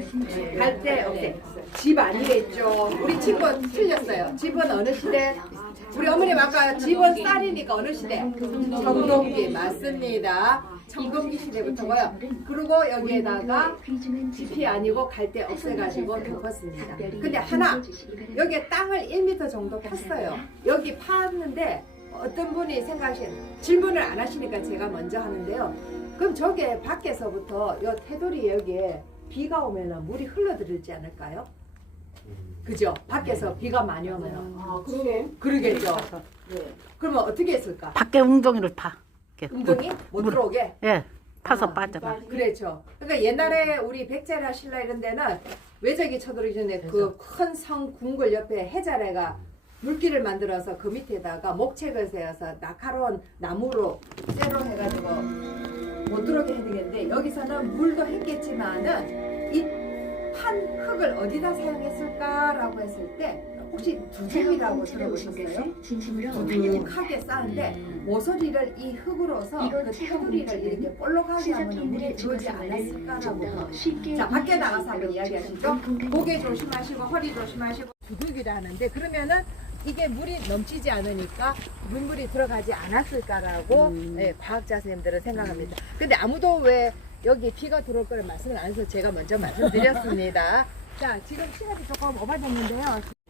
갈대 없애. 집 아니겠죠. 우리 집은 틀렸어요. 집은 어느 시대? 우리 어머님 아까 집은 쌀이니까 어느 시대? 청동기 맞습니다. 청동기 시대부터고요. 그리고 여기에다가 짚이 아니고 갈대 없애가지고 덮었습니다. 근데 하나, 여기 땅을 1m 정도 팠어요. 여기 팠는데 어떤 분이 질문을 안 하시니까 제가 먼저 하는데요. 그럼 저게 밖에서부터 요 테두리 여기에 비가 오면 물이 흘러들지 않을까요? 그죠? 밖에서 비가 많이 오면. 그러겠죠. 그러면 어떻게 했을까? 밖에 웅덩이를 파. 이렇게 웅덩이 못 들어오게. 예, 파서 빠져가. 그렇죠. 그러니까 옛날에 우리 백제나 신라 이런 데는 외적이 쳐들어오기 전에 그 큰 성 궁궐 옆에 해자래가 물길을 만들어서 그 밑에다가 목책을 세워서 날카로운 나무로 쇠로 해가지고 못 들어오게 해야되겠는데 여기서는 물도 했겠지만은 이 판 흙을 어디다 사용했을까라고 했을 때 혹시 두둑이라고 들어보셨어요? 두둑하게 쌓은데 모서리를 이 흙으로서 그 테두리를 이렇게 볼록하게 하면 물이 들어오지 않았을까라고. 자, 밖에 나가서 한번 이야기하시죠. 고개 조심하시고 허리 조심하시고. 두둑이라는데 그러면은 이게 물이 넘치지 않으니까 물이 들어가지 않았을까라고 과학자 선생님들은 생각합니다. 근데 아무도 왜 여기 비가 들어올 거를 말씀을 안 해서 제가 먼저 말씀드렸습니다. 자, 지금 시간이 조금 오바됐는데요.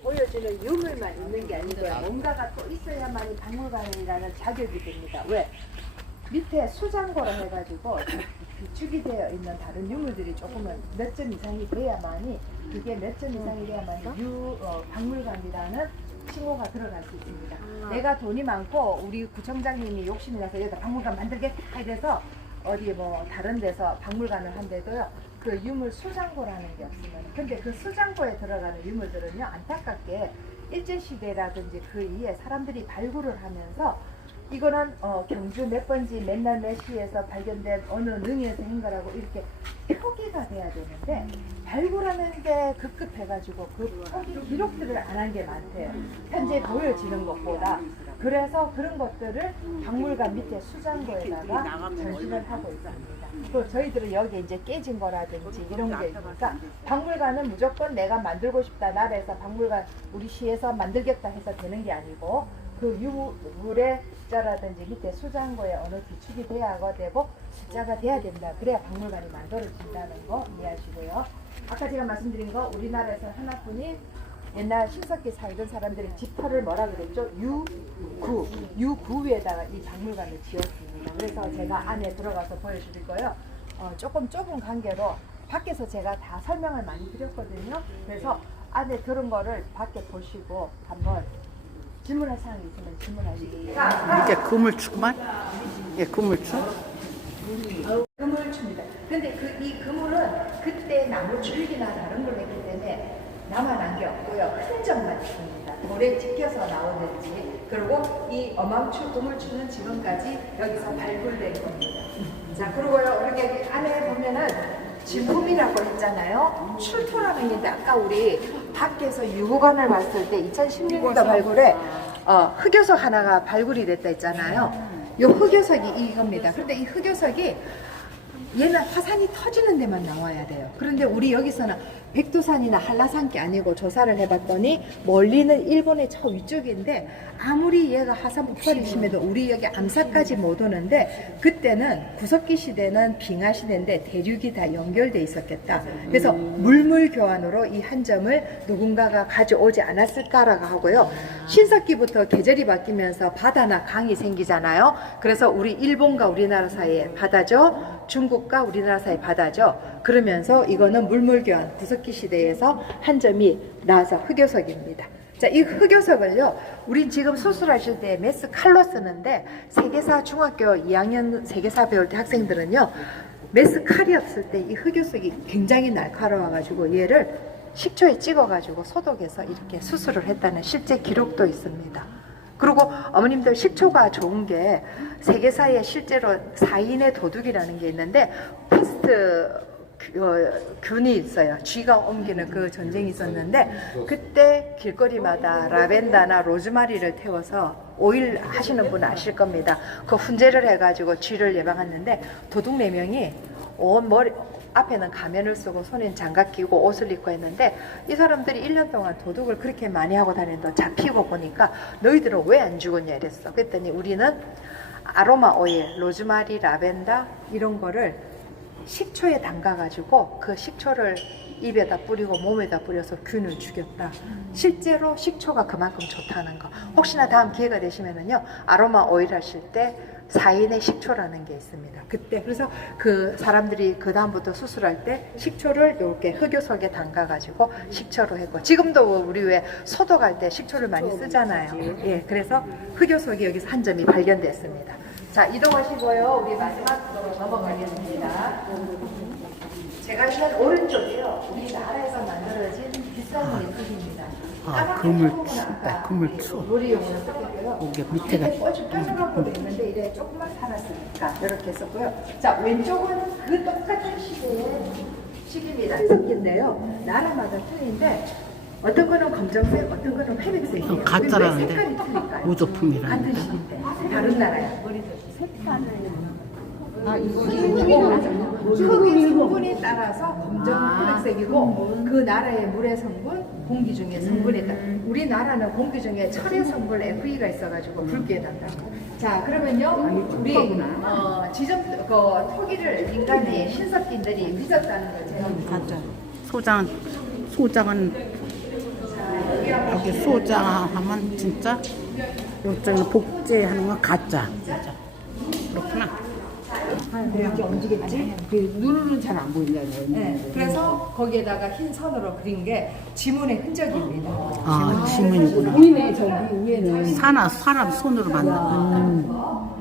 보여주는 유물만 있는 게 아니고요. 뭔가가 또 있어야만이 박물관이라는 자격이 됩니다. 왜? 밑에 수장고로 해가지고 비축이 되어 있는 다른 유물들이 조금은 몇 점 이상이 돼야만이 그게 몇 점 이상이 돼야만이 박물관이라는 칭호가 들어갈 수 있습니다. 내가 돈이 많고 우리 구청장님이 욕심이 나서 여기다 박물관 만들게 해야 돼서 어디 뭐 다른 데서 박물관을 한데도요 그 유물 수장고라는 게 없으면 근데 그 수장고에 들어가는 유물들은요 안타깝게 일제시대라든지 그 이후에 사람들이 발굴을 하면서 이거는 경주 몇 번지 맨날 몇 시에서 발견된 어느 능에서 한 거라고 이렇게 표기가 돼야 되는데 발굴하는데 급급해가지고 그 표기 기록들을 안 한 게 많대요. 현재 보여지는 것보다. 그래서 그런 것들을 박물관 밑에 수장고에다가 전시를 하고 있습니다. 또 저희들은 여기 이제 깨진 거라든지 이런 게 있으니까 박물관은 무조건 내가 만들고 싶다 나라에서 박물관 우리 시에서 만들겠다 해서 되는 게 아니고 그 유물의 숫자라든지 밑에 수장고에 어느 비축이 돼야 되고 숫자가 돼야 된다. 그래야 박물관이 만들어진다는 거 이해하시고요. 아까 제가 말씀드린 거 우리나라에서 하나뿐인 옛날 신석기 살던 사람들이 지퍼를 뭐라 그랬죠? 유구 위에다가 이 박물관을 지었습니다. 그래서 제가 안에 들어가서 보여드릴 거예요. 조금 좁은 관계로 밖에서 제가 다 설명을 많이 드렸거든요. 그래서 안에 들은 거를 밖에 보시고 한번 질문할 사항이 있으면 질문하시기. 이게 그물추구만. 예, 그물추. 그물추입니다. 근데 이 그물은 그때 나무 줄기나 다른 걸 했기 때문에 남아난 게 없고요. 흔적만 있습니다. 돌에 찍혀서 나오는지. 그리고 이 어망추, 그물추는 지금까지 여기서 발굴된 겁니다. 자, 그리고요, 우리 여기 안에 보면은 진품이라고 했잖아요. 출토라는 게 있는데 아까 우리 밖에서 유구관을 봤을 때 2016년도 발굴에 흑요석 하나가 발굴이 됐다 했잖아요. 이 흑요석이 이겁니다. 그런데 이 흑요석이 얘는 화산이 터지는 데만 나와야 돼요. 그런데 우리 여기서는 백두산이나 한라산이 아니고 조사를 해봤더니 멀리는 일본의 저 위쪽인데 아무리 얘가 화산 폭발이 심해도 우리 여기 암사까지 못 오는데 그때는 구석기 시대는 빙하 시대인데 대륙이 다 연결돼 있었겠다. 그래서 물물 교환으로 이 한 점을 누군가가 가져오지 않았을까라고 하고요. 신석기부터 계절이 바뀌면서 바다나 강이 생기잖아요. 그래서 우리 일본과 우리나라 사이에 바다죠. 중국과 우리나라 사이 바다죠. 그러면서 이거는 물물 교환 구석기 시대에서 한 점이 나와서 흑요석입니다. 자, 이 흑요석을요, 우린 지금 수술하실 때 메스 칼로 쓰는데 세계사 중학교 2학년 세계사 배울 때 학생들은요, 메스 칼이 없을 때 이 흑요석이 굉장히 날카로워가지고 얘를 식초에 찍어가지고 소독해서 이렇게 수술을 했다는 실제 기록도 있습니다. 그리고 어머님들 식초가 좋은 게 세계사에 실제로 사인의 도둑이라는 게 있는데 패스트 균이 있어요. 쥐가 옮기는 그 전쟁이 있었는데 그때 길거리마다 라벤더나 로즈마리를 태워서 오일 하시는 분 아실 겁니다. 그 훈제를 해가지고 쥐를 예방했는데 도둑 4명이 온 머리 앞에는 가면을 쓰고 손엔 장갑 끼고 옷을 입고 했는데 이 사람들이 1년 동안 도둑을 그렇게 많이 하고 다니는데 잡히고 보니까 너희들은 왜 안 죽었냐 이랬어. 그랬더니 우리는 아로마 오일, 로즈마리, 라벤더 이런 거를 식초에 담가가지고 그 식초를 입에다 뿌리고 몸에다 뿌려서 균을 죽였다. 실제로 식초가 그만큼 좋다는 거. 혹시나 다음 기회가 되시면은요, 아로마 오일 하실 때 사인의 식초라는 게 있습니다. 그때 그래서 그 사람들이 그 다음부터 수술할 때 식초를 이렇게 흑요석에 담가가지고 식초로 했고 지금도 우리 왜 소독할 때 식초를 많이 쓰잖아요. 예, 그래서 흑요석이 여기서 한 점이 발견됐습니다. 자, 이동하시고요. 우리 마지막으로 넘어가겠습니다. 제가 있는 오른쪽이요. 우리나라에서 만들어진 비싼 예술입니다. 그물추다, 그물추. 놀이용으로 썼고요. 이게 밑에가 꽃이 뾰족하고 있는데 이래 조금만 살았으니까 이렇게 했었고요. 자, 왼쪽은 그 똑같은 식입니다. 한석기인데요. 나라마다 틀린데 어떤 거는 검정색, 어떤 거는 회백색이에요. 가짜라는데 색깔이 틀릴까요? 무조품이라는데. 같은 식인데 다른 나라야. 흙의 성분에 따라서 검정 회백색이고 그 나라의 물의 성분, 공기 중에 성분에 따라 우리나라는 공기 중에 철의 성분 FE가 있어가지고 붉게 난다고. 자, 그러면요 우리 지점 그 토기를 인간이 신석기인들이 믿었다는 걸 제가 가짜. 소장은 여기 소장하면 진짜 요즘에 복제하는 건 가짜. 그렇구나. 이렇게 움직였지? 눈으로는 잘 안 보인다네요. 네, 그래서 거기에다가 흰 선으로 그린 게 지문의 흔적입니다. 아, 지문이구나. 보이네, 저기 위에는. 사람 손으로 만든 거.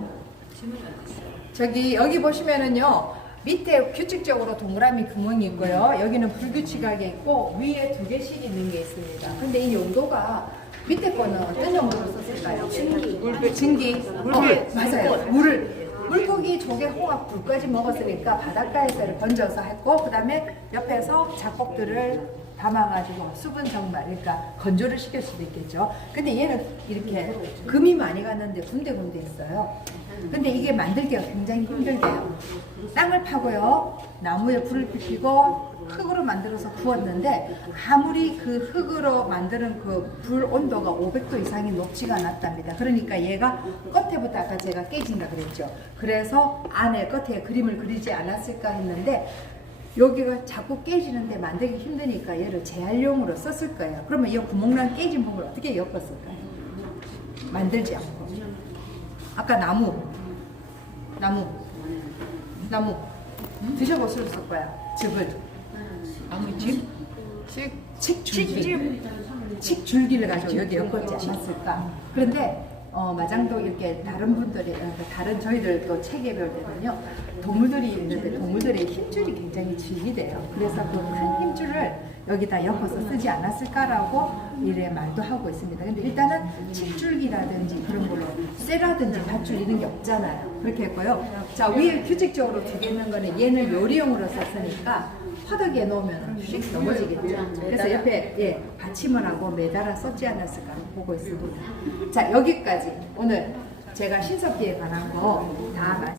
저기 여기 보시면은요 밑에 규칙적으로 동그라미 구멍이 있고요. 여기는 불규칙하게 있고 위에 2개씩 있는 게 있습니다. 근데 이 용도가 밑에 거는 어떤 용도로 썼을까요? 증기. 맞아요. 물고기, 조개, 홍합, 굴까지 먹었으니까 바닷가에서 건져서 했고 그 다음에 옆에서 잡곡들을 담아가지고 수분 정말 그러니까 건조를 시킬 수도 있겠죠. 근데 얘는 이렇게 금이 많이 갔는데 군데군데 있어요. 근데 이게 만들기가 굉장히 힘들대요. 땅을 파고요, 나무에 불을 피우고 흙으로 만들어서 구웠는데 아무리 그 흙으로 만드는 그 불 온도가 500도 이상이 높지가 않았답니다. 그러니까 얘가 끝에부터 아까 제가 깨진다 그랬죠. 그래서 안에 끝에 그림을 그리지 않았을까 했는데 여기가 자꾸 깨지는데 만들기 힘드니까 얘를 재활용으로 썼을 거예요. 그러면 이 구멍난 깨진 부분을 어떻게 엮었을까요? 만들지 않고. 아까 나무 드셔보셨을 거야. 즙을 나무집? 칡줄기를 가지고 여기 엮었지 않았을까. 그런데 마장도 이렇게 다른 분들이 다른 저희들 또 책에 배울 때는요 동물들이 있는데 동물들의 힘줄이 굉장히 질기대요. 그래서 그 큰 힘줄을 여기다 엮어서 쓰지 않았을까라고 이래 말도 하고 있습니다. 근데 일단은 칡줄기라든지 그런 걸로 쇠라든지 밧줄 이런 게 없잖아요. 그렇게 했고요. 자, 위에 규칙적으로 두 개 있는 거는 얘는 요리용으로 썼으니까 화덕에 놓으면 휙 넘어지겠죠. 그래서 옆에 받침을 하고 매달아 썼지 않았을까 보고 있습니다. 자, 여기까지 오늘 제가 신석기에 관한 거 다